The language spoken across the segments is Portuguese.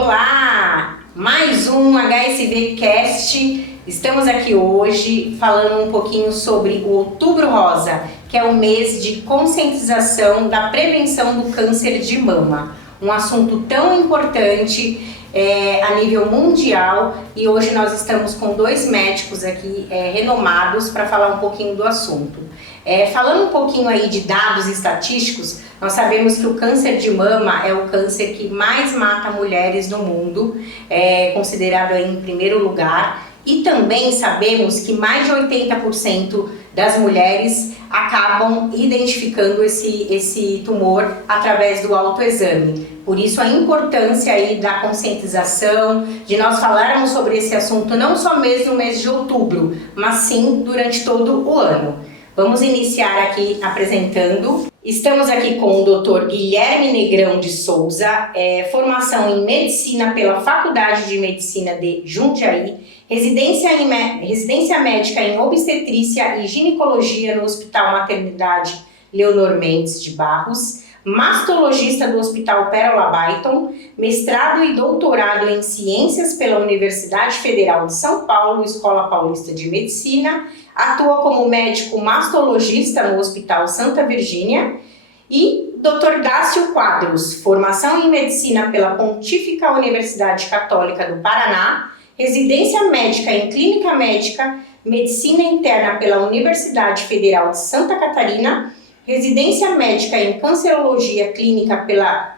Olá! Mais um HSV Cast. Estamos aqui hoje falando um pouquinho sobre o Outubro Rosa, que é o mês de conscientização da prevenção do câncer de mama. Um assunto tão importante a nível mundial, e hoje nós estamos com dois médicos aqui renomados para falar um pouquinho do assunto. Falando um pouquinho aí de dados estatísticos, nós sabemos que o câncer de mama é o câncer que mais mata mulheres no mundo, considerado aí em primeiro lugar, e também sabemos que mais de 80% das mulheres acabam identificando esse tumor através do autoexame. Por isso a importância aí da conscientização, de nós falarmos sobre esse assunto não só mesmo no mês de outubro, mas sim durante todo o ano. Vamos iniciar aqui apresentando. Estamos aqui com o Dr. Guilherme Negrão de Souza, formação em Medicina pela Faculdade de Medicina de Jundiaí, residência médica em Obstetrícia e Ginecologia no Hospital Maternidade Leonor Mendes de Barros, mastologista do Hospital Pérola Baiton, mestrado e doutorado em Ciências pela Universidade Federal de São Paulo, Escola Paulista de Medicina, atua como médico mastologista no Hospital Santa Virgínia, e Dr. Dácio Quadros, formação em Medicina pela Pontífica Universidade Católica do Paraná, residência médica em Clínica Médica, Medicina Interna pela Universidade Federal de Santa Catarina, residência médica em Cancerologia Clínica pela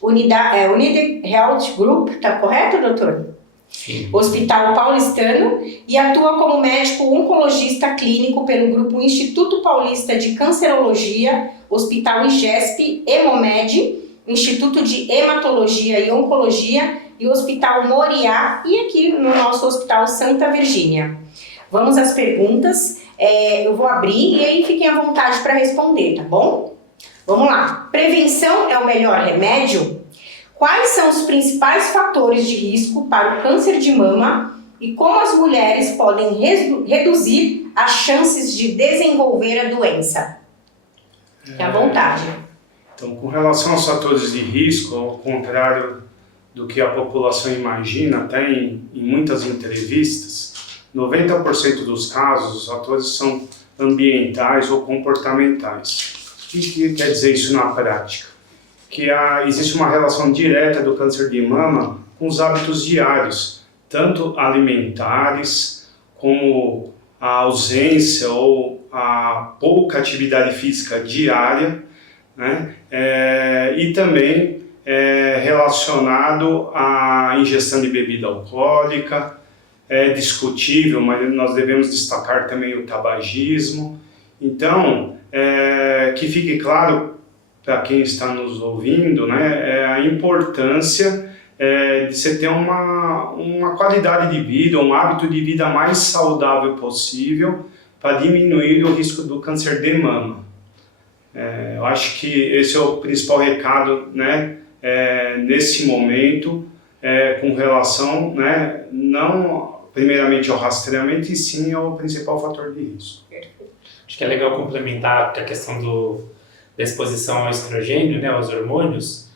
Unity Health Group, tá correto, doutor? Sim. Hospital Paulistano, e atua como médico oncologista clínico pelo grupo Instituto Paulista de Cancerologia, Hospital IGESP, Hemomed, Instituto de Hematologia e Oncologia e Hospital Moriá, e aqui no nosso Hospital Santa Virgínia. Vamos às perguntas. Eu vou abrir e aí fiquem à vontade para responder, tá bom? Vamos lá. Prevenção é o melhor remédio? Quais são os principais fatores de risco para o câncer de mama e como as mulheres podem reduzir as chances de desenvolver a doença? Fique à vontade. Então, com relação aos fatores de risco, ao contrário do que a população imagina, até em muitas entrevistas, 90% dos casos, os fatores são ambientais ou comportamentais. O que quer dizer isso na prática? Que existe uma relação direta do câncer de mama com os hábitos diários, tanto alimentares, como a ausência ou a pouca atividade física diária, né? E também relacionado à ingestão de bebida alcoólica. É discutível, mas nós devemos destacar também o tabagismo. Então, que fique claro para quem está nos ouvindo, né, a importância de você ter uma qualidade de vida, um hábito de vida mais saudável possível para diminuir o risco do câncer de mama. Eu acho que esse é o principal recado, né, nesse momento, com relação, né, não primeiramente ao rastreamento e sim ao principal fator de risco. Acho que é legal complementar a questão da exposição ao estrogênio, né, aos hormônios,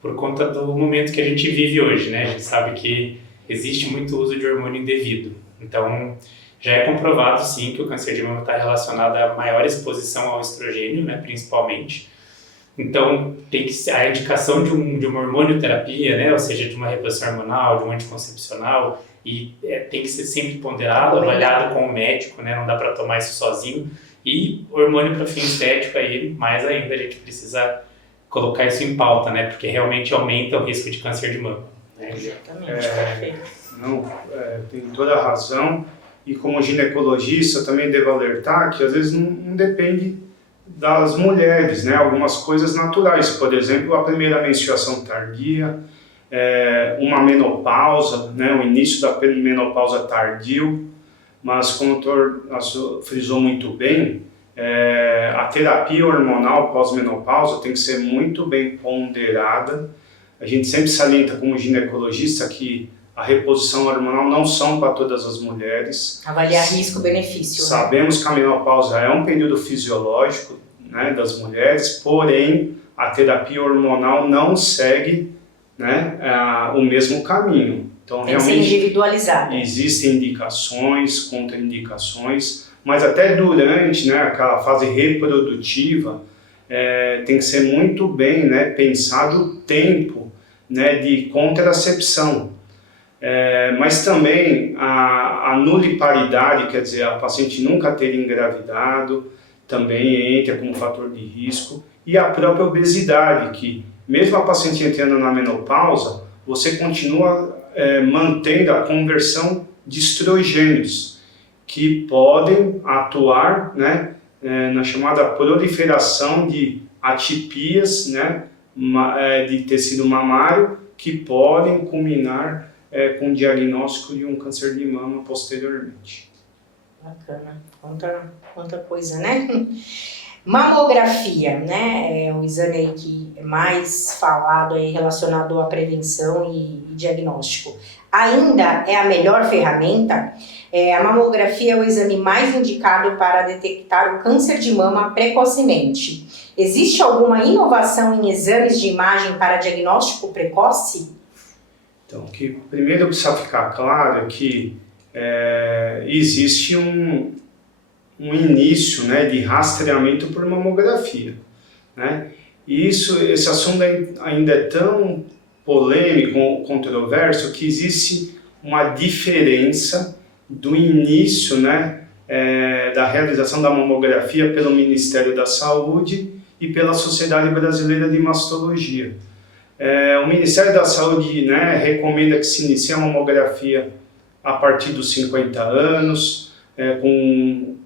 por conta do momento que a gente vive hoje, né? A gente sabe que existe muito uso de hormônio indevido. Então, já é comprovado, sim, que o câncer de mama está relacionado a maior exposição ao estrogênio, né, principalmente. Então, tem que ser a indicação de uma hormonioterapia, né, ou seja, de uma reposição hormonal, de um anticoncepcional, e tem que ser sempre ponderado, avaliado com o médico, né, não dá para tomar isso sozinho. E hormônio para fim estético, aí mais ainda a gente precisa colocar isso em pauta, né, porque realmente aumenta o risco de câncer de mama. Né? Exatamente, perfeito. Tem toda a razão, e como ginecologista eu também devo alertar que às vezes não depende das mulheres, né, algumas coisas naturais, por exemplo, a primeira menstruação tardia, uma menopausa, né, o início da menopausa tardio, mas como o doutor frisou muito bem, a terapia hormonal pós-menopausa tem que ser muito bem ponderada. A gente sempre salienta como ginecologista que a reposição hormonal não são para todas as mulheres. Avaliar risco-benefício. Sabemos que a menopausa é um período fisiológico, né, das mulheres, porém a terapia hormonal não segue né, o mesmo caminho. Então, tem que ser individualizado. Existem indicações, contraindicações, mas até durante, né, aquela fase reprodutiva, tem que ser muito bem, né, pensado o tempo, né, de contracepção. Mas também a nuliparidade, quer dizer, a paciente nunca ter engravidado, também entra como fator de risco, e a própria obesidade, que mesmo a paciente entrando na menopausa, você continua mantendo a conversão de estrogênios, que podem atuar, né, na chamada proliferação de atipias, né, de tecido mamário, que podem culminar com o diagnóstico de um câncer de mama posteriormente. Bacana, quanta coisa, né? Mamografia, né, é o exame aí que é mais falado aí relacionado à prevenção e diagnóstico. Ainda é a melhor ferramenta? A mamografia é o exame mais indicado para detectar o câncer de mama precocemente. Existe alguma inovação em exames de imagem para diagnóstico precoce? Então, o que primeiro precisa ficar claro é que existe um início, né, de rastreamento por mamografia, né? E esse assunto ainda é tão polêmico, controverso, que existe uma diferença do início, né, da realização da mamografia pelo Ministério da Saúde e pela Sociedade Brasileira de Mastologia. O Ministério da Saúde, né, recomenda que se inicie a mamografia a partir dos 50 anos, com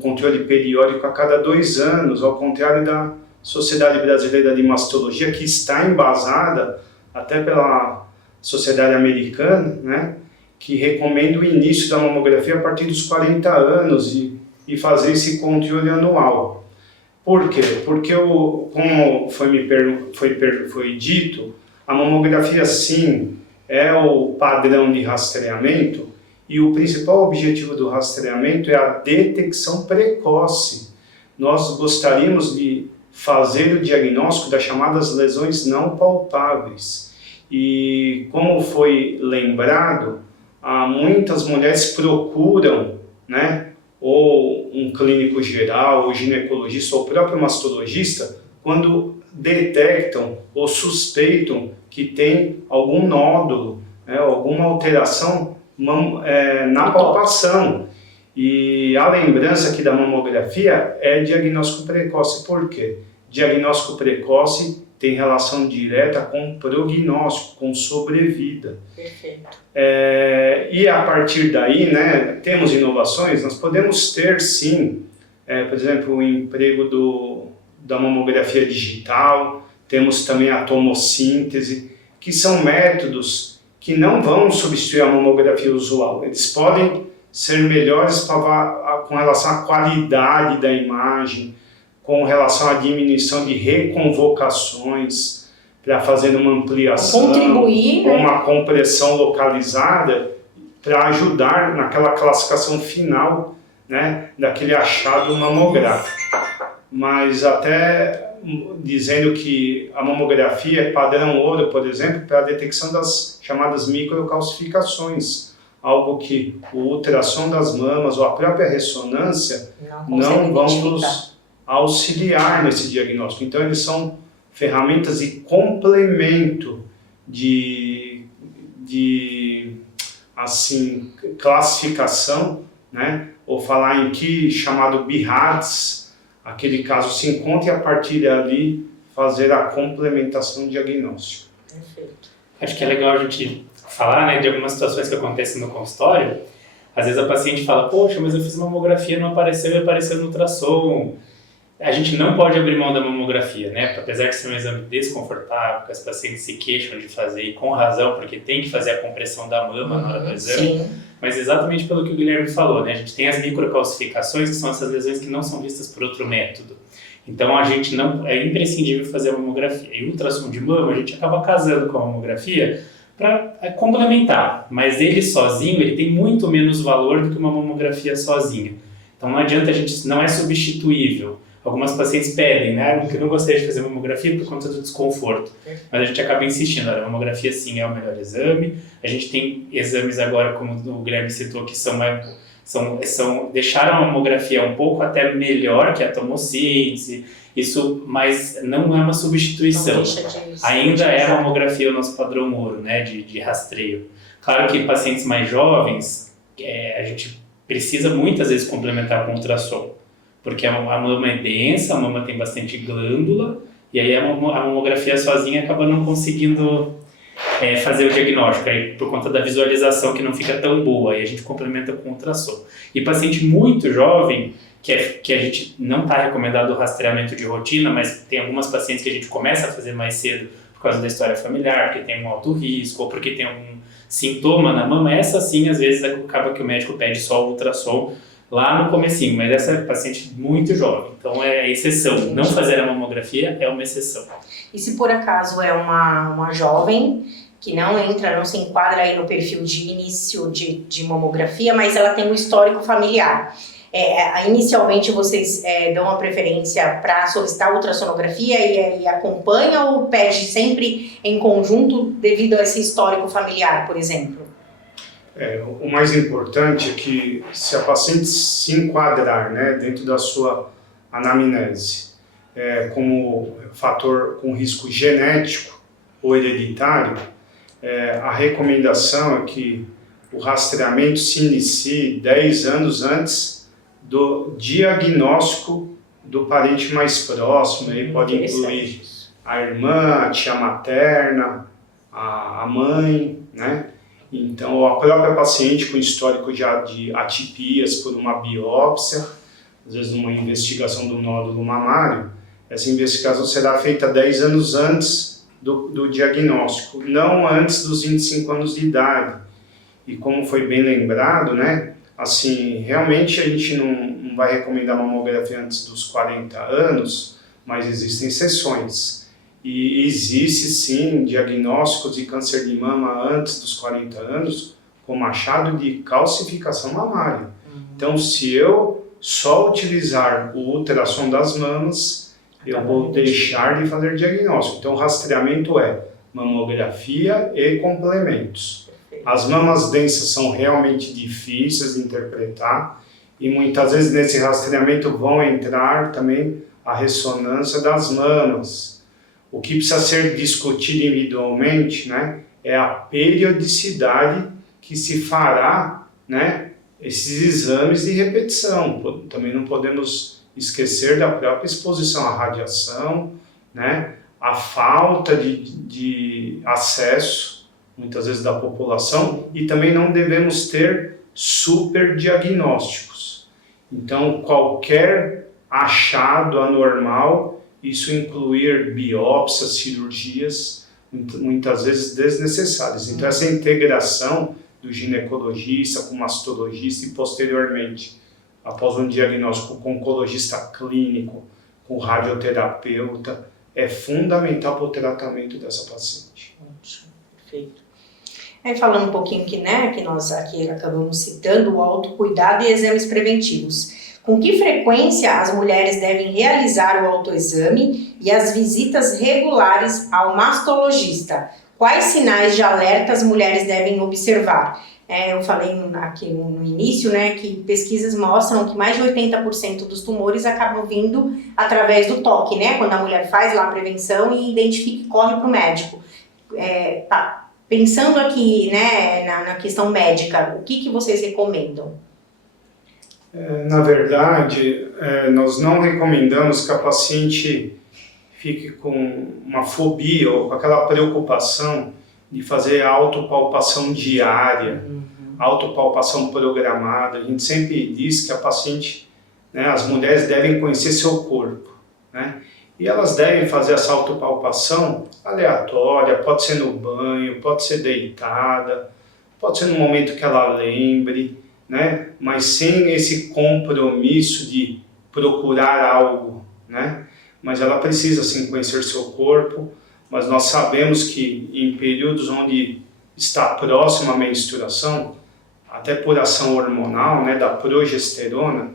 controle periódico a cada 2 anos, ao contrário da Sociedade Brasileira de Mastologia, que está embasada até pela Sociedade Americana, né, que recomenda o início da mamografia a partir dos 40 anos e fazer esse controle anual. Por quê? Porque, como foi dito, a mamografia sim é o padrão de rastreamento, e o principal objetivo do rastreamento é a detecção precoce. Nós gostaríamos de fazer o diagnóstico das chamadas lesões não palpáveis. E como foi lembrado, muitas mulheres procuram, né, ou um clínico geral, ou ginecologista, ou próprio mastologista, quando detectam ou suspeitam que tem algum nódulo, né, alguma alteração na palpação. E a lembrança aqui da mamografia é diagnóstico precoce. Por quê? Diagnóstico precoce tem relação direta com prognóstico, com sobrevida. Perfeito. E a partir daí, né, temos inovações, nós podemos ter sim, por exemplo, o emprego da mamografia digital, temos também a tomossíntese, que são métodos que não vão substituir a mamografia usual. Eles podem ser melhores com relação à qualidade da imagem, com relação à diminuição de reconvocações, para fazer uma ampliação, contribuir, né, uma compressão localizada, para ajudar naquela classificação final, né, daquele achado mamográfico. Mas até dizendo que a mamografia é padrão ouro, por exemplo, para a detecção das chamadas microcalcificações, algo que o ultrassom das mamas ou a própria ressonância não vão nos auxiliar nesse diagnóstico. Então, eles são ferramentas de complemento de assim, classificação, né? Ou falar em que chamado BIRADS, aquele caso se encontra, e a partir dali fazer a complementação diagnóstica. Perfeito. Acho que é legal a gente falar, né, de algumas situações que acontecem no consultório. Às vezes a paciente fala, poxa, mas eu fiz mamografia, não apareceu e apareceu no ultrassom. A gente não pode abrir mão da mamografia, né? Apesar de ser um exame desconfortável, que as pacientes se queixam de fazer, e com razão, porque tem que fazer a compressão da mama na hora do exame. Sim. Mas exatamente pelo que o Guilherme falou, né? A gente tem as microcalcificações, que são essas lesões que não são vistas por outro método. Então a gente não é imprescindível fazer a mamografia. E o ultrassom de mama a gente acaba casando com a mamografia para complementar, mas ele sozinho ele tem muito menos valor do que uma mamografia sozinha. Então não adianta, a gente não é substituível algumas pacientes pedem, né? Eu não gostaria de fazer mamografia por conta do desconforto, mas a gente acaba insistindo, olha, a mamografia sim é o melhor exame. A gente tem exames agora, como o Guilherme citou, que deixaram a mamografia um pouco até melhor que a tomossíntese, mas não é uma substituição. Ainda é a mamografia o nosso padrão ouro, né, de rastreio. Claro que pacientes mais jovens, a gente precisa muitas vezes complementar com ultrassom, porque a mama é densa, a mama tem bastante glândula, e aí a mamografia sozinha acaba não conseguindo fazer o diagnóstico, aí por conta da visualização que não fica tão boa, e a gente complementa com ultrassom. E paciente muito jovem, que a gente não está recomendado o rastreamento de rotina, mas tem algumas pacientes que a gente começa a fazer mais cedo por causa da história familiar, porque tem um alto risco, ou porque tem algum sintoma na mama, essa sim, às vezes acaba que o médico pede só o ultrassom lá no comecinho, mas essa é paciente muito jovem, então é exceção. Entendi. Não fazer a mamografia é uma exceção. E se por acaso é uma jovem que não se enquadra aí no perfil de início de mamografia, mas ela tem um histórico familiar, inicialmente vocês dão uma preferência para solicitar ultrassonografia e acompanha ou pede sempre em conjunto devido a esse histórico familiar, por exemplo? O mais importante é que se a paciente se enquadrar, né, dentro da sua anamnese como fator com risco genético ou hereditário, a recomendação é que o rastreamento se inicie 10 anos antes do diagnóstico do parente mais próximo. Aí pode incluir a irmã, a tia materna, a mãe, né? Então, a própria paciente com histórico de atipias por uma biópsia, às vezes uma investigação do nódulo mamário, essa investigação será feita 10 anos antes do diagnóstico, não antes dos 25 anos de idade. E como foi bem lembrado, né? Assim, realmente a gente não vai recomendar mamografia antes dos 40 anos, mas existem exceções. E existe sim diagnóstico de câncer de mama antes dos 40 anos, como achado de calcificação mamária. Então, se eu só utilizar o ultrassom das mamas, eu vou deixar de fazer diagnóstico. Então, o rastreamento é mamografia e complementos. As mamas densas são realmente difíceis de interpretar e muitas vezes nesse rastreamento vão entrar também a ressonância das mamas. O que precisa ser discutido individualmente, né, é a periodicidade que se fará, né, esses exames de repetição. Também não podemos esquecer da própria exposição à radiação, né, a falta de acesso muitas vezes da população, e também não devemos ter superdiagnósticos. Então, qualquer achado anormal, isso incluir biópsias, cirurgias, muitas vezes desnecessárias. Então, essa integração do ginecologista com o mastologista e, posteriormente, após um diagnóstico com oncologista clínico, com radioterapeuta, é fundamental para o tratamento dessa paciente. Perfeito. Falando um pouquinho que nós aqui acabamos citando o autocuidado e exames preventivos. Com que frequência as mulheres devem realizar o autoexame e as visitas regulares ao mastologista? Quais sinais de alerta as mulheres devem observar? Eu falei aqui no início, né, que pesquisas mostram que mais de 80% dos tumores acabam vindo através do toque, né? Quando a mulher faz lá a prevenção e identifica e corre para o médico. Pensando aqui, né, na questão médica, o que vocês recomendam? Na verdade, nós não recomendamos que a paciente fique com uma fobia ou com aquela preocupação de fazer autopalpação diária, autopalpação programada. A gente sempre diz que a paciente, né, as mulheres devem conhecer seu corpo, né? E elas devem fazer essa autopalpação aleatória, pode ser no banho, pode ser deitada, pode ser no momento que ela lembre, né? Mas sem esse compromisso de procurar algo, né? Mas ela precisa sim conhecer seu corpo, mas nós sabemos que em períodos onde está próxima à menstruação, até por ação hormonal, né, da progesterona,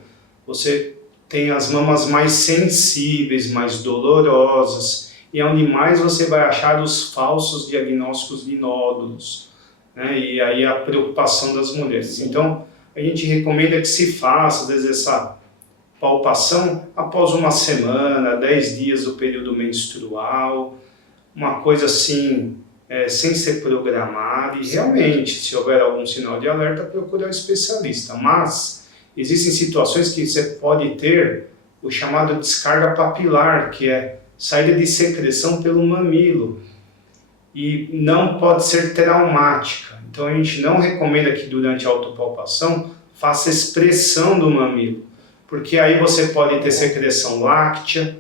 você tem as mamas mais sensíveis, mais dolorosas, e é onde mais você vai achar os falsos diagnósticos de nódulos, né? E aí a preocupação das mulheres. Então, a gente recomenda que se faça, às vezes, essa palpação após uma semana, 10 dias do período menstrual, uma coisa assim, sem ser programada, e realmente, se houver algum sinal de alerta, procurar um especialista. Mas existem situações que você pode ter o chamado descarga papilar, que é saída de secreção pelo mamilo, e não pode ser traumática. Então a gente não recomenda que durante a autopalpação faça expressão do mamilo, porque aí você pode ter secreção láctea,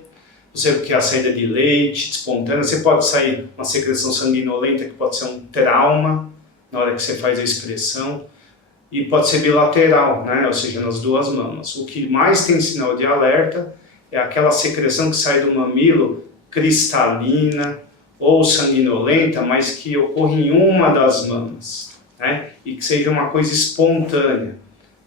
você quer a saída de leite espontânea, você pode sair uma secreção sanguinolenta que pode ser um trauma na hora que você faz a expressão, e pode ser bilateral, né? Ou seja, nas duas mamas. O que mais tem sinal de alerta é aquela secreção que sai do mamilo cristalina ou sanguinolenta, mas que ocorre em uma das mamas, né? E que seja uma coisa espontânea.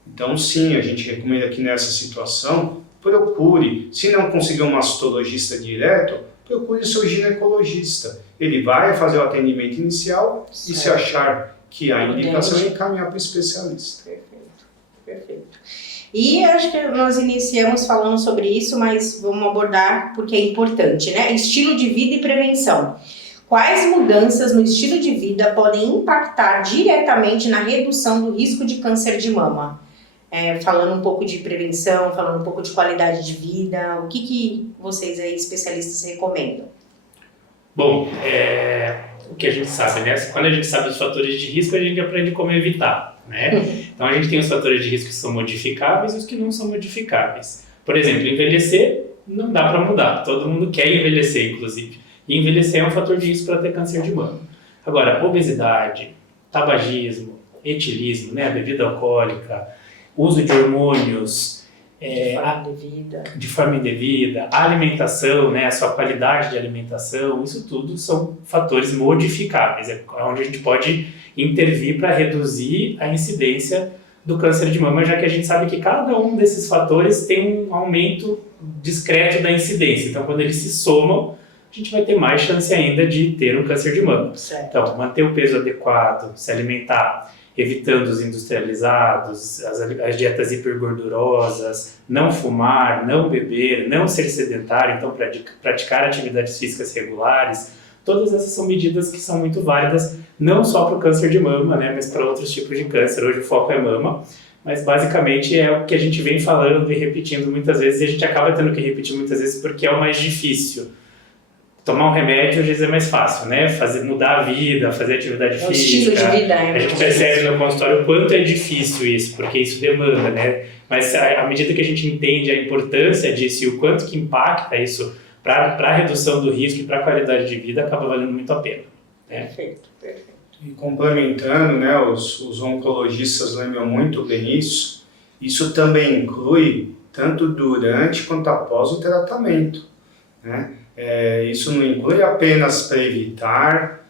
Então, sim, a gente recomenda que nessa situação, procure, se não conseguir um mastologista direto, procure o seu ginecologista. Ele vai fazer o atendimento inicial e se achar que há indicação, encaminhar para o especialista. Perfeito, perfeito. E acho que nós iniciamos falando sobre isso, mas vamos abordar porque é importante, né? Estilo de vida e prevenção. Quais mudanças no estilo de vida podem impactar diretamente na redução do risco de câncer de mama? Falando um pouco de prevenção, falando um pouco de qualidade de vida, o que vocês aí, especialistas, recomendam? Bom, o que a gente sabe, né? Quando a gente sabe os fatores de risco, a gente aprende como evitar, né? Então a gente tem os fatores de risco que são modificáveis e os que não são modificáveis. Por exemplo, envelhecer não dá para mudar, todo mundo quer envelhecer, inclusive. E envelhecer é um fator de risco para ter câncer de mama. Agora, obesidade, tabagismo, etilismo, né? Bebida alcoólica, uso de hormônios, de forma indevida, a alimentação, né, a sua qualidade de alimentação, isso tudo são fatores modificáveis, é onde a gente pode intervir para reduzir a incidência do câncer de mama, já que a gente sabe que cada um desses fatores tem um aumento discreto da incidência. Então, quando eles se somam, a gente vai ter mais chance ainda de ter um câncer de mama. Certo. Então, manter o peso adequado, se alimentar evitando os industrializados, as dietas hipergordurosas, não fumar, não beber, não ser sedentário, então praticar atividades físicas regulares. Todas essas são medidas que são muito válidas, não só para o câncer de mama, né, mas para outros tipos de câncer. Hoje o foco é mama, mas basicamente é o que a gente vem falando e repetindo muitas vezes, e a gente acaba tendo que repetir muitas vezes porque é o mais difícil. Tomar um remédio às vezes é mais fácil, né? Mudar a vida, fazer atividade física. Estilo de vida, a gente percebe no consultório o quanto é difícil isso, porque isso demanda, né? Mas à medida que a gente entende a importância disso e o quanto que impacta isso para a redução do risco e para a qualidade de vida, acaba valendo muito a pena. Né? Perfeito, perfeito. E complementando, né, os oncologistas lembram muito bem isso. Isso também inclui tanto durante quanto após o tratamento, né? Isso não inclui apenas para evitar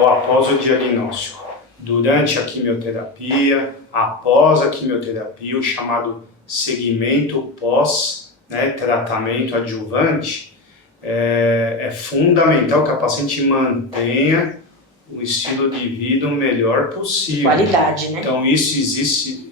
ou após o diagnóstico. Durante a quimioterapia, após a quimioterapia, o chamado segmento pós, né, tratamento adjuvante, é fundamental que a paciente mantenha o estilo de vida o melhor possível. Qualidade, né? Então isso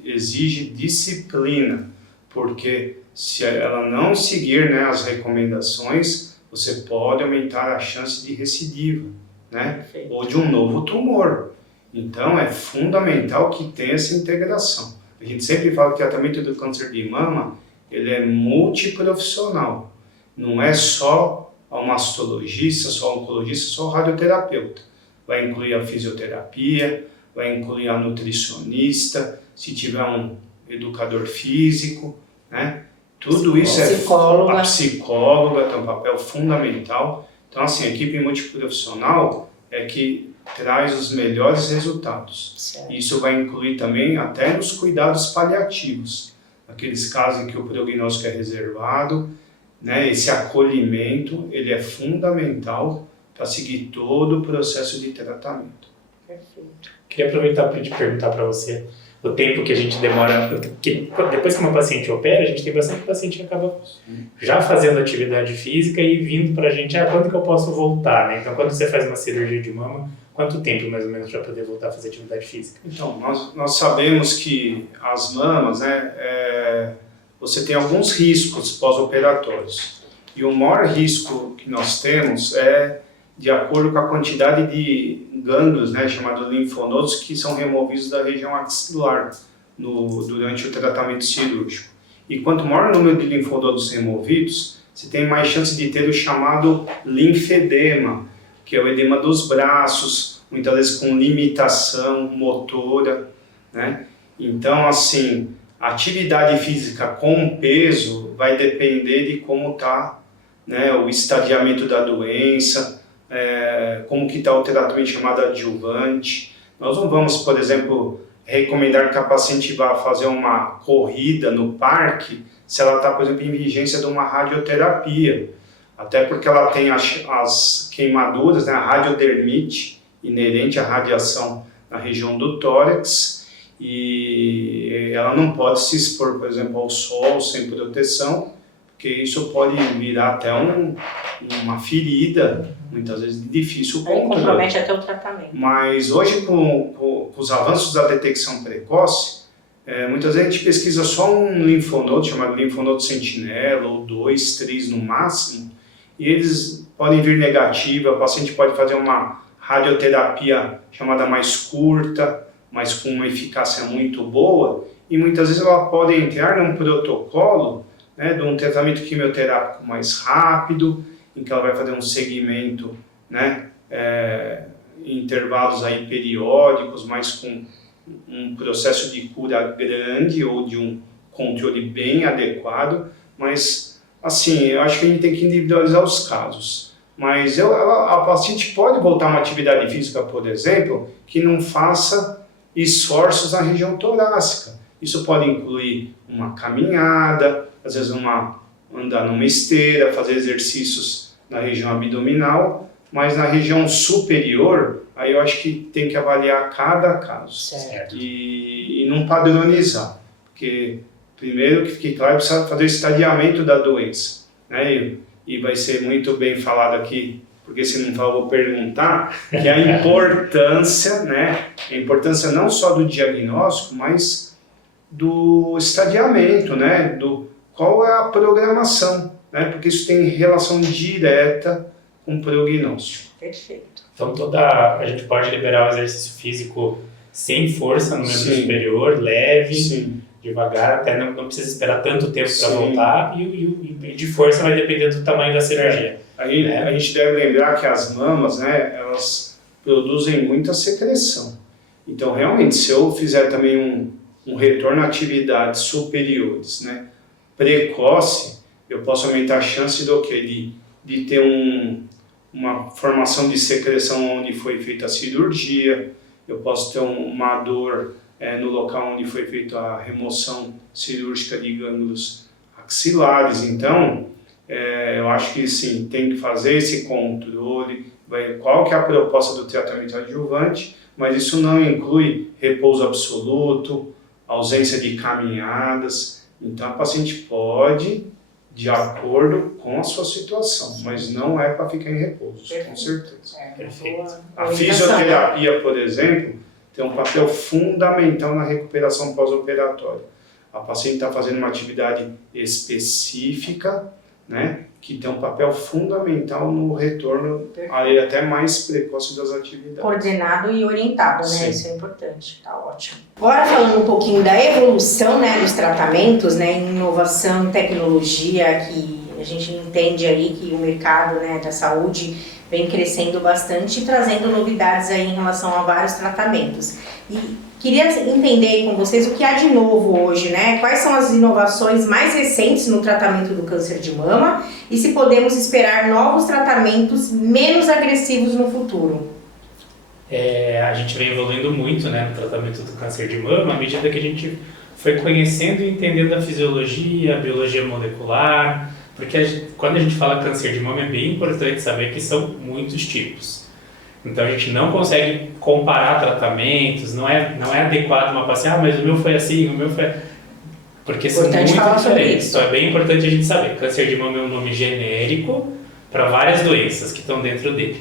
exige disciplina, porque se ela não seguir, né, as recomendações, você pode aumentar a chance de recidiva, né? Perfeito. Ou de um novo tumor. Então é fundamental que tenha essa integração. A gente sempre fala que o tratamento do câncer de mama ele é multiprofissional. Não é só o mastologista, só o oncologista, só o radioterapeuta. Vai incluir a fisioterapia, vai incluir a nutricionista, se tiver um educador físico, né? Tudo isso psicóloga. A psicóloga tem um papel fundamental. Então, assim, a equipe multiprofissional é que traz os melhores resultados. Certo. Isso vai incluir também até nos cuidados paliativos, aqueles casos em que o prognóstico é reservado, né? Esse acolhimento ele é fundamental para seguir todo o processo de tratamento. Perfeito. Queria aproveitar para te perguntar para você, o tempo que a gente demora, que depois que uma paciente opera, a gente tem bastante paciente que acaba já fazendo atividade física e vindo pra gente, quando que eu posso voltar, né? Então, quando você faz uma cirurgia de mama, quanto tempo mais ou menos para poder voltar a fazer atividade física? Então, nós sabemos que as mamas, né, você tem alguns riscos pós-operatórios. E o maior risco que nós temos é de acordo com a quantidade de gânglios, né, chamados linfonodos, que são removidos da região axilar durante o tratamento cirúrgico. E quanto maior o número de linfonodos removidos, você tem mais chance de ter o chamado linfedema, que é o edema dos braços, muitas vezes com limitação motora, né? Então, assim, a atividade física com peso vai depender de como está, né, o estadiamento da doença, como que está o tratamento chamado adjuvante. Nós não vamos, por exemplo, recomendar que a paciente vá fazer uma corrida no parque se ela está, por exemplo, em vigência de uma radioterapia. Até porque ela tem as queimaduras, né, a radiodermite inerente à radiação na região do tórax, e ela não pode se expor, por exemplo, ao sol sem proteção, porque isso pode virar até uma ferida, muitas vezes de difícil controle. Compromete até o tratamento. Mas hoje, com os avanços da detecção precoce, muitas vezes a gente pesquisa só um linfonodo, chamado linfonodo sentinela, ou 2, 3 no máximo, e eles podem vir negativo, a paciente pode fazer uma radioterapia chamada mais curta, mas com uma eficácia muito boa, e muitas vezes ela pode entrar num protocolo, né, de um tratamento quimioterápico mais rápido, em que ela vai fazer um segmento, né, em intervalos aí periódicos, mas com um processo de cura grande ou de um controle bem adequado, mas assim, eu acho que a gente tem que individualizar os casos. Mas a paciente pode voltar a uma atividade física, por exemplo, que não faça esforços na região torácica. Isso pode incluir uma caminhada, às vezes andar numa esteira, fazer exercícios na região abdominal, mas na região superior, aí eu acho que tem que avaliar cada caso. Certo. E não padronizar, porque primeiro que fique claro, precisa fazer o estadiamento da doença, né? E vai ser muito bem falado aqui, porque se não falar, eu vou perguntar, que a importância, né? A importância não só do diagnóstico, mas do estadiamento, né? Qual é a programação, né? Porque isso tem relação direta com o prognóstico. Perfeito. Então a gente pode liberar o exercício físico sem força no membro superior, leve, sim, devagar, até não precisa esperar tanto tempo para voltar, e de força vai depender do tamanho da cirurgia. Aí a gente deve lembrar que as mamas, né, elas produzem muita secreção. Então, realmente, se eu fizer também um retorno a atividades superiores, né, precoce, eu posso aumentar a chance de ter uma formação de secreção onde foi feita a cirurgia, eu posso ter uma dor no local onde foi feita a remoção cirúrgica de gânglios axilares. Então, eu acho que sim, tem que fazer esse controle, qual que é a proposta do tratamento adjuvante, mas isso não inclui repouso absoluto, ausência de caminhadas. Então, a paciente pode, de acordo com a sua situação, mas não é para ficar em repouso, com certeza. Perfeito. A fisioterapia, por exemplo, tem um papel fundamental na recuperação pós-operatória. A paciente está fazendo uma atividade específica, né, que tem um papel fundamental no retorno aí até mais precoce das atividades. Coordenado e orientado, né? Sim. Isso é importante, tá ótimo. Agora falando um pouquinho da evolução, né, dos tratamentos, né, inovação, tecnologia, que a gente entende aí que o mercado, né, da saúde vem crescendo bastante e trazendo novidades aí em relação a vários tratamentos. E queria entender com vocês o que há de novo hoje, né? Quais são as inovações mais recentes no tratamento do câncer de mama e se podemos esperar novos tratamentos menos agressivos no futuro. A gente vem evoluindo muito, né, no tratamento do câncer de mama à medida que a gente foi conhecendo e entendendo a fisiologia, a biologia molecular, porque quando a gente fala câncer de mama é bem importante saber que são muitos tipos. Então a gente não consegue comparar tratamentos, não é adequado uma paciente, mas o meu foi assim, o meu foi... Porque são muito diferentes. Então é bem importante a gente saber. Câncer de mama é um nome genérico para várias doenças que estão dentro dele.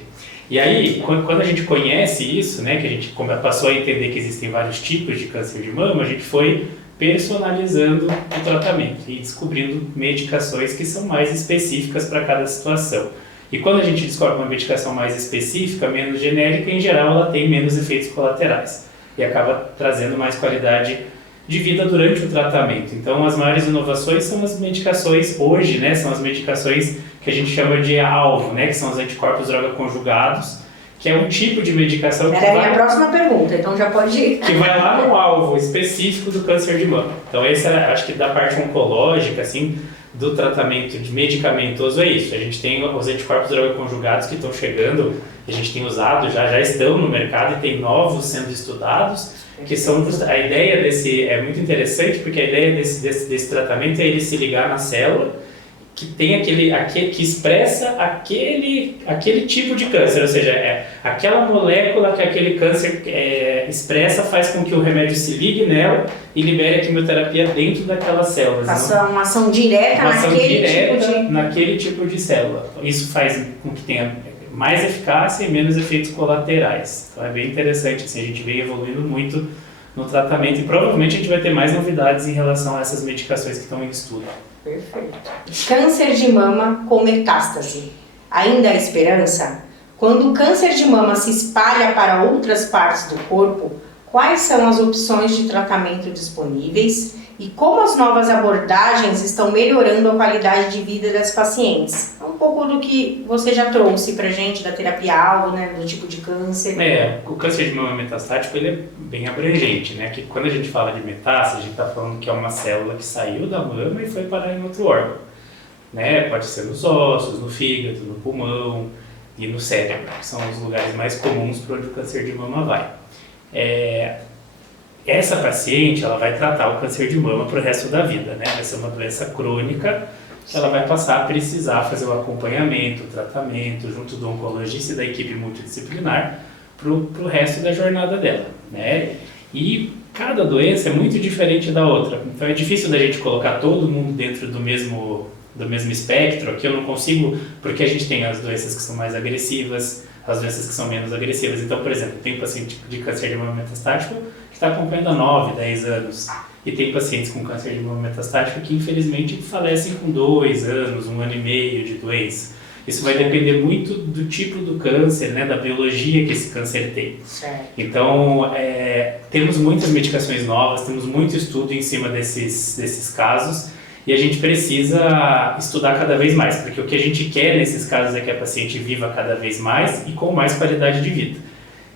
E aí, quando a gente conhece isso, né, que a gente passou a entender que existem vários tipos de câncer de mama, a gente foi personalizando o tratamento e descobrindo medicações que são mais específicas para cada situação. E quando a gente descobre uma medicação mais específica, menos genérica, em geral ela tem menos efeitos colaterais e acaba trazendo mais qualidade de vida durante o tratamento. Então as maiores inovações são as medicações hoje, né, são as medicações que a gente chama de alvo, né, que são os anticorpos droga conjugados, que é um tipo de medicação que Era a minha próxima pergunta, então já pode ir. Que vai lá no alvo específico do câncer de mama. Então esse é, acho que da parte oncológica, assim, do tratamento de medicamentoso é isso. A gente tem os anticorpos droga conjugados que estão chegando, a gente tem usado, já estão no mercado e tem novos sendo estudados, que são, a ideia desse, é muito interessante porque a ideia desse tratamento é ele se ligar na célula que tem que expressa aquele tipo de câncer, ou seja, aquela molécula que aquele câncer expressa faz com que o remédio se ligue nela e libere a quimioterapia dentro daquelas células. Faça uma ação direta naquele tipo de célula. Isso faz com que tenha mais eficácia e menos efeitos colaterais. Então é bem interessante, assim, a gente vem evoluindo muito no tratamento e provavelmente a gente vai ter mais novidades em relação a essas medicações que estão em estudo. Perfeito. Câncer de mama com metástase. Ainda há esperança? Quando o câncer de mama se espalha para outras partes do corpo, quais são as opções de tratamento disponíveis e como as novas abordagens estão melhorando a qualidade de vida das pacientes? É um pouco do que você já trouxe pra gente da terapia-alvo, né, do tipo de câncer. O câncer de mama metastático ele é bem abrangente, né? Que quando a gente fala de metástase, a gente está falando que é uma célula que saiu da mama e foi parar em outro órgão, né? Pode ser nos ossos, no fígado, no pulmão e no cérebro, que são os lugares mais comuns para onde o câncer de mama vai. Essa paciente, ela vai tratar o câncer de mama para o resto da vida, né? Vai ser uma doença crônica que ela vai passar a precisar fazer o acompanhamento, o tratamento, junto do oncologista e da equipe multidisciplinar para o resto da jornada dela, né? E cada doença é muito diferente da outra, então é difícil da gente colocar todo mundo dentro do mesmo espectro. Aqui eu não consigo, porque a gente tem as doenças que são mais agressivas, as doenças que são menos agressivas. Então, por exemplo, tem paciente de câncer de mama metastático que está acompanhando há 9, 10 anos. E tem pacientes com câncer de mama metastático que, infelizmente, falecem com 2 anos, 1 ano e meio de doença. Isso vai depender muito do tipo do câncer, né, da biologia que esse câncer tem. Certo. Então, temos muitas medicações novas, temos muito estudo em cima desses casos, e a gente precisa estudar cada vez mais, porque o que a gente quer nesses casos é que a paciente viva cada vez mais e com mais qualidade de vida.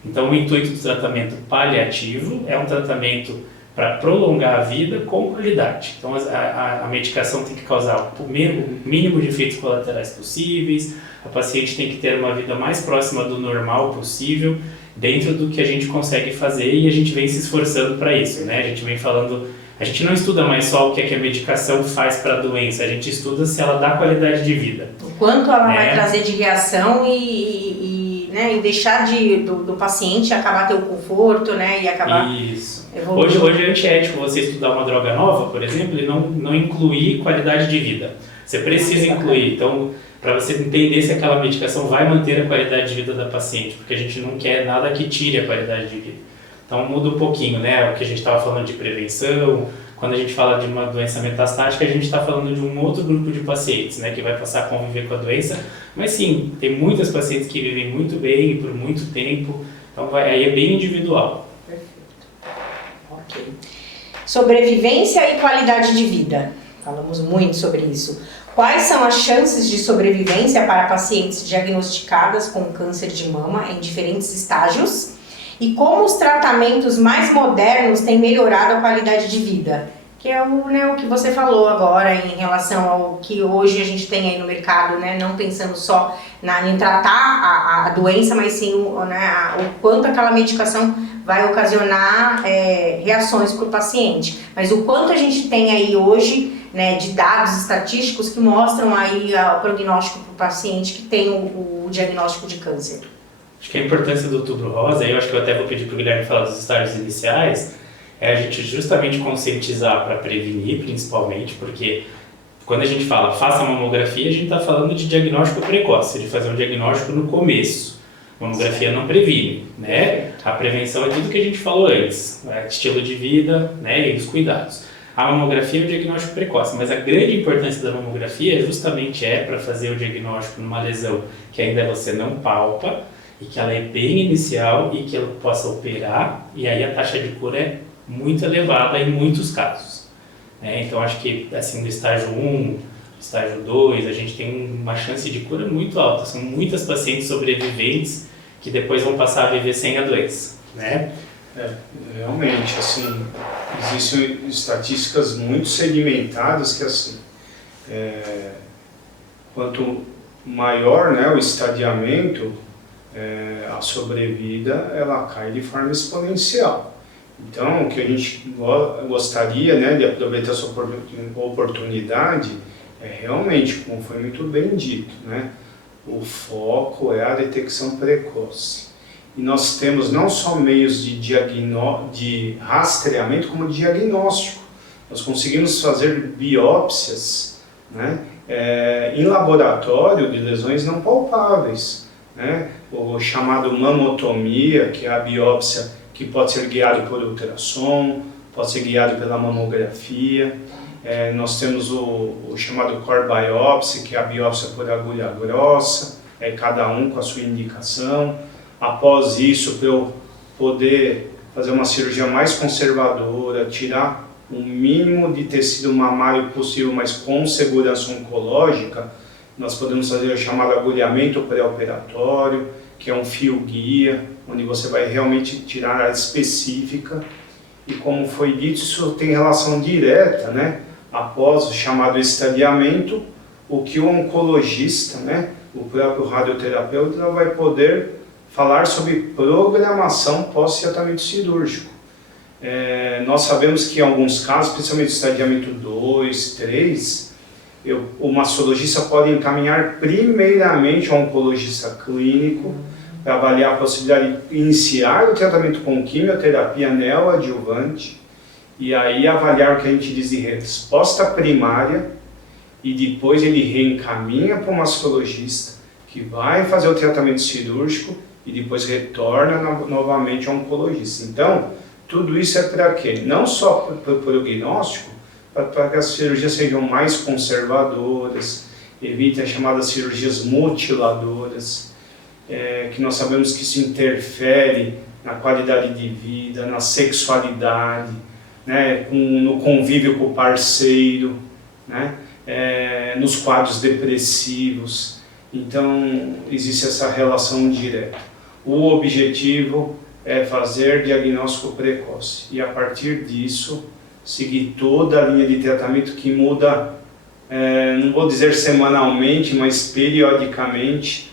Então, o intuito do tratamento paliativo é um tratamento para prolongar a vida com qualidade. Então, a medicação tem que causar o mínimo de efeitos colaterais possíveis, a paciente tem que ter uma vida mais próxima do normal possível, dentro do que a gente consegue fazer, e a gente vem se esforçando para isso, né? A gente vem falando, a gente não estuda mais só o que a medicação faz para a doença, a gente estuda se ela dá qualidade de vida. O quanto ela vai trazer de reação né, e deixar do paciente acabar ter o conforto, né, e acabar... Isso. Hoje é antiético você estudar uma droga nova, por exemplo, e não incluir qualidade de vida. Você precisa incluir, então, para você entender se aquela medicação vai manter a qualidade de vida da paciente, porque a gente não quer nada que tire a qualidade de vida. Então muda um pouquinho, né, o que a gente estava falando de prevenção. Quando a gente fala de uma doença metastática, a gente está falando de um outro grupo de pacientes, né, que vai passar a conviver com a doença. Mas sim, tem muitas pacientes que vivem muito bem e por muito tempo, então aí é bem individual. Perfeito. Ok. Sobrevivência e qualidade de vida. Falamos muito sobre isso. Quais são as chances de sobrevivência para pacientes diagnosticadas com câncer de mama em diferentes estágios? E como os tratamentos mais modernos têm melhorado a qualidade de vida? Que é o que você falou agora em relação ao que hoje a gente tem aí no mercado, né? Não pensando só em tratar a doença, mas sim o quanto aquela medicação vai ocasionar reações para o paciente. Mas o quanto a gente tem aí hoje, né, de dados estatísticos que mostram aí o prognóstico para o paciente que tem o diagnóstico de câncer. Acho que a importância do Outubro Rosa, e eu acho que eu até vou pedir para o Guilherme falar dos estágios iniciais, é a gente justamente conscientizar para prevenir, principalmente, porque quando a gente fala faça mamografia, a gente está falando de diagnóstico precoce, de fazer um diagnóstico no começo. Mamografia não previne, né? A prevenção é tudo que a gente falou antes, né? Estilo de vida, né? E os cuidados. A mamografia é o diagnóstico precoce, mas a grande importância da mamografia justamente é para fazer o diagnóstico numa lesão que ainda você não palpa e que ela é bem inicial e que ela possa operar, e aí a taxa de cura é muito elevada em muitos casos. Então acho que assim, no estágio 1, estágio 2, a gente tem uma chance de cura muito alta. São muitas pacientes sobreviventes que depois vão passar a viver sem a doença, né? Realmente, assim, existem estatísticas muito sedimentadas que, assim, quanto maior, né, o estadiamento, a sobrevida, ela cai de forma exponencial. Então, o que a gente gostaria, né, de aproveitar essa oportunidade é realmente, como foi muito bem dito, né, o foco é a detecção precoce. E nós temos não só meios de rastreamento, como de diagnóstico. Nós conseguimos fazer biópsias, né, em laboratório de lesões não palpáveis, né, o chamado mamotomia, que é a biópsia que pode ser guiado por ultrassom, pode ser guiado pela mamografia. Nós temos o chamado core biopsy, que é a biópsia por agulha grossa, cada um com a sua indicação. Após isso, para eu poder fazer uma cirurgia mais conservadora, tirar o mínimo de tecido mamário possível, mas com segurança oncológica, nós podemos fazer o chamado agulhamento pré-operatório, que é um fio guia, onde você vai realmente tirar a área específica. E como foi dito, isso tem relação direta, né? Após o chamado estadiamento, o que o oncologista, né, o próprio radioterapeuta, vai poder falar sobre programação pós-tratamento cirúrgico. Nós sabemos que em alguns casos, principalmente estadiamento 2, 3, o mastologista pode encaminhar primeiramente ao oncologista clínico para avaliar a possibilidade de iniciar o tratamento com quimioterapia neoadjuvante e aí avaliar o que a gente diz de resposta primária, e depois ele reencaminha para o mastologista que vai fazer o tratamento cirúrgico e depois retorna novamente ao oncologista. Então, tudo isso é para quê? Não só para o prognóstico, para que as cirurgias sejam mais conservadoras, evitem as chamadas cirurgias mutiladoras, que nós sabemos que isso interfere na qualidade de vida, na sexualidade, né, no convívio com o parceiro, né, nos quadros depressivos. Então, existe essa relação direta. O objetivo é fazer diagnóstico precoce e, a partir disso, seguir toda a linha de tratamento que muda, não vou dizer semanalmente, mas periodicamente.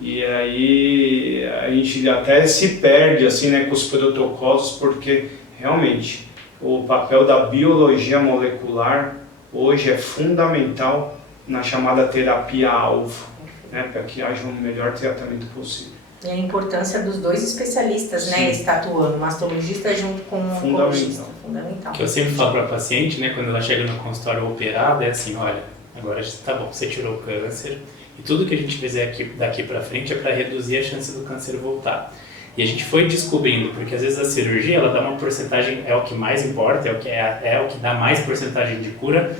E aí a gente até se perde assim, né, com os protocolos, porque realmente o papel da biologia molecular hoje é fundamental na chamada terapia-alvo, né, para que haja um melhor tratamento possível. E a importância dos dois especialistas, né, estatuando, mastologista junto com o oncologista. Fundamental. O que eu sempre falo para a paciente, né, quando ela chega no consultório operada, é assim, olha, agora tá bom, você tirou o câncer, e tudo que a gente fizer daqui para frente é para reduzir a chance do câncer voltar. E a gente foi descobrindo, porque às vezes a cirurgia ela dá uma porcentagem, é o que mais importa, é o que dá mais porcentagem de cura,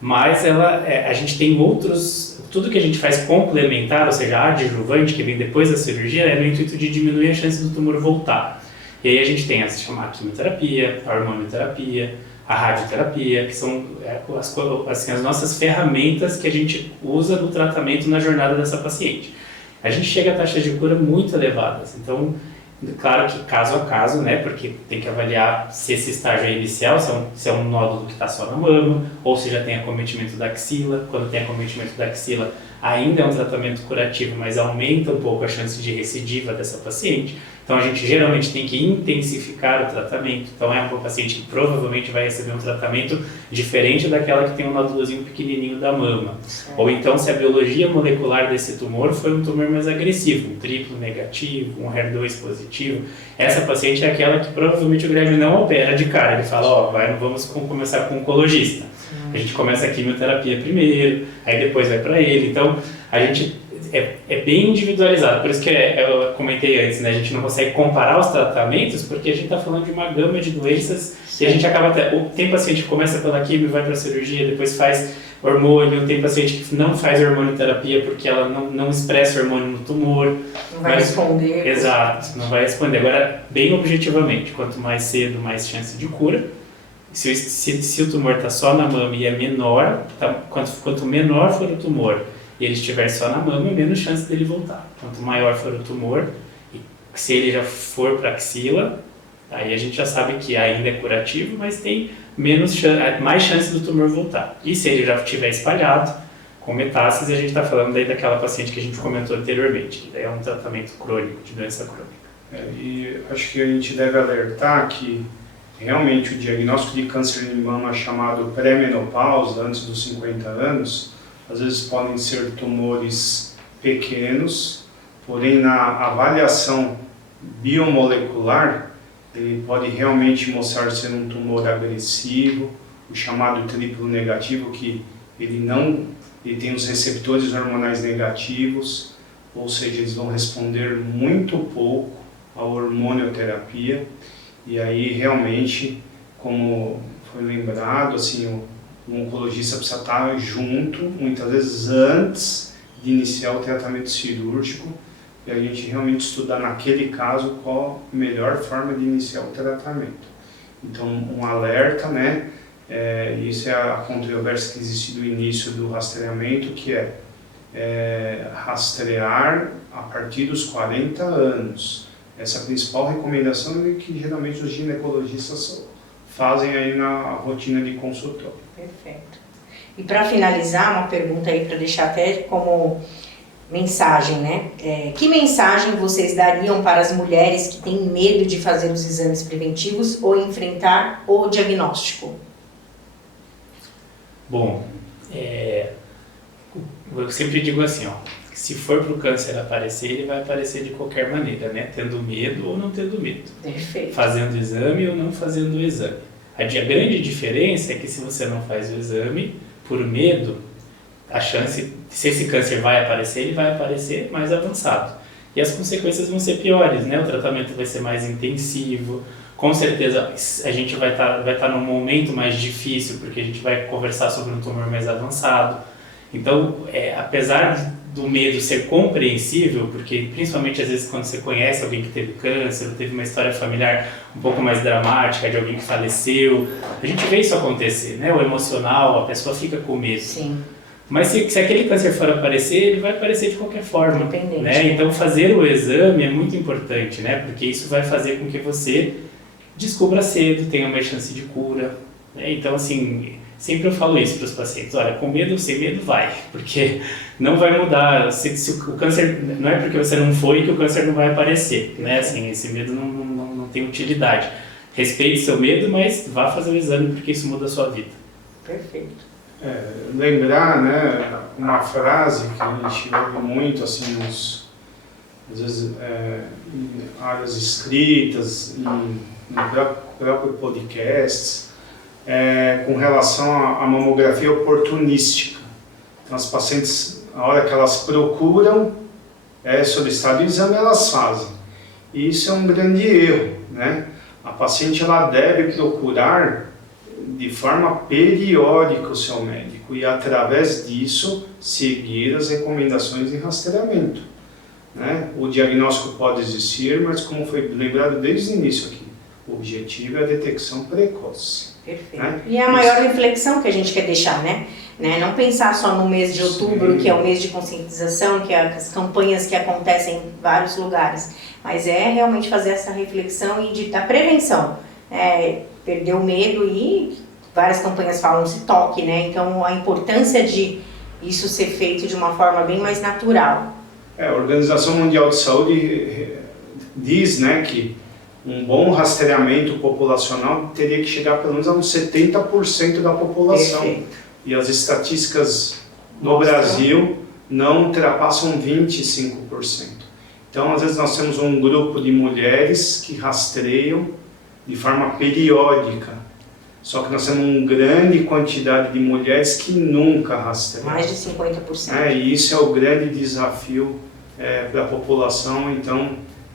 mas a gente tem outros, tudo que a gente faz complementar, ou seja, adjuvante, que vem depois da cirurgia, é no intuito de diminuir a chance do tumor voltar. E aí a gente tem a quimioterapia, a hormonioterapia, a radioterapia, que são as nossas ferramentas que a gente usa no tratamento na jornada dessa paciente. A gente chega a taxas de cura muito elevadas, então, claro que caso a caso, né, porque tem que avaliar se esse estágio é inicial, se é um nódulo que está só na mama, ou se já tem acometimento da axila. Quando tem acometimento da axila, ainda é um tratamento curativo, mas aumenta um pouco a chance de recidiva dessa paciente. Então a gente geralmente tem que intensificar o tratamento. Então é uma paciente que provavelmente vai receber um tratamento diferente daquela que tem um nódulozinho pequenininho da mama. Ou então se a biologia molecular desse tumor foi um tumor mais agressivo, um triplo negativo, um HER2 positivo, essa paciente é aquela que provavelmente o Grêmio não opera de cara. Ele fala, vamos começar com o oncologista. A gente começa a quimioterapia primeiro, aí depois vai para ele. Então a gente é bem individualizado, por isso que eu comentei antes, né? A gente não consegue comparar os tratamentos porque a gente está falando de uma gama de doenças. Sim. E a gente acaba tem paciente que começa pela quimio, vai para a cirurgia, depois faz hormônio, tem paciente que não faz hormonioterapia porque ela não expressa hormônio no tumor. Não vai responder. Exato, não vai responder. Agora, bem objetivamente, quanto mais cedo, mais chance de cura. Se o tumor está só na mama e é menor, quanto menor for o tumor e ele estiver só na mama, menos chance dele voltar. Quanto maior for o tumor, e se ele já for para a axila, aí a gente já sabe que ainda é curativo, mas tem mais chance do tumor voltar. E se ele já estiver espalhado, com metástase, a gente está falando daí daquela paciente que a gente comentou anteriormente, que daí é um tratamento crônico, de doença crônica. E acho que a gente deve alertar que realmente o diagnóstico de câncer de mama chamado pré-menopausa, antes dos 50 anos, às vezes podem ser tumores pequenos, porém na avaliação biomolecular ele pode realmente mostrar ser um tumor agressivo, o chamado triplo negativo, que ele tem os receptores hormonais negativos, ou seja, eles vão responder muito pouco à hormonioterapia. E aí realmente, como foi lembrado, assim, o oncologista precisa estar junto, muitas vezes antes de iniciar o tratamento cirúrgico, e a gente realmente estudar naquele caso qual a melhor forma de iniciar o tratamento. Então, um alerta, né? Isso é a controvérsia que existe do início do rastreamento, que é rastrear a partir dos 40 anos. Essa é a principal recomendação que geralmente os ginecologistas fazem aí na rotina de consultório. Perfeito. E para finalizar, uma pergunta aí para deixar até como mensagem, né? Que mensagem vocês dariam para as mulheres que têm medo de fazer os exames preventivos ou enfrentar o diagnóstico? Bom, eu sempre digo assim, se for para o câncer aparecer, ele vai aparecer de qualquer maneira, né? Tendo medo ou não tendo medo. Perfeito. Fazendo exame ou não fazendo o exame. A grande diferença é que se você não faz o exame, por medo, a chance, se esse câncer vai aparecer, ele vai aparecer mais avançado. E as consequências vão ser piores, né? O tratamento vai ser mais intensivo, com certeza a gente vai estar num momento mais difícil, porque a gente vai conversar sobre um tumor mais avançado. Então, apesar do medo ser compreensível, porque principalmente às vezes quando você conhece alguém que teve câncer, ou teve uma história familiar um pouco mais dramática, de alguém que faleceu, a gente vê isso acontecer, né? O emocional, a pessoa fica com medo. Sim. Mas se aquele câncer for aparecer, ele vai aparecer de qualquer forma, né? Então fazer o exame é muito importante, né? Porque isso vai fazer com que você descubra cedo, tenha mais chance de cura, né? Então assim, sempre eu falo isso para os pacientes, olha, com medo ou sem medo vai, porque não vai mudar, se o câncer, não é porque você não foi que o câncer não vai aparecer, né? Assim, esse medo não tem utilidade. Respeite seu medo, mas vá fazer o exame, porque isso muda a sua vida. Perfeito. Lembrar, né, uma frase que a gente ouve muito, assim, às vezes em áreas escritas, no próprio podcast, com relação à mamografia oportunística. Então, as pacientes, a hora que elas procuram solicitar o exame, elas fazem. E isso é um grande erro, né? A paciente ela deve procurar de forma periódica o seu médico e, através disso, seguir as recomendações de rastreamento, né? O diagnóstico pode existir, mas como foi lembrado desde o início aqui, o objetivo é a detecção precoce. Perfeito. Né? E é a maior reflexão que a gente quer deixar, né? Não pensar só no mês de outubro, sim, que é o mês de conscientização, que é as campanhas que acontecem em vários lugares, mas realmente fazer essa reflexão e da prevenção. Perder o medo, e várias campanhas falam se toque, né? Então a importância de isso ser feito de uma forma bem mais natural. A Organização Mundial de Saúde diz, né, que um bom rastreamento populacional teria que chegar pelo menos a uns 70% da população. Perfeito. E as estatísticas no Brasil não ultrapassam 25%. Então, às vezes nós temos um grupo de mulheres que rastreiam de forma periódica. Só que nós temos uma grande quantidade de mulheres que nunca rastreiam. Mais de 50%. E isso é o grande desafio para a população. Então,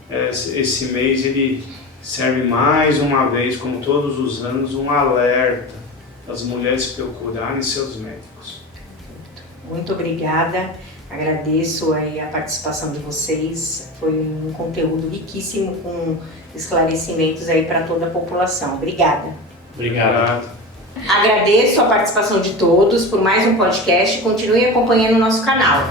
esse mês ele serve mais uma vez, como todos os anos, um alerta para as mulheres procurarem seus médicos. Muito obrigada, agradeço aí a participação de vocês, foi um conteúdo riquíssimo com esclarecimentos aí para toda a população. Obrigada. Obrigado. Agradeço a participação de todos por mais um podcast, continue acompanhando o nosso canal.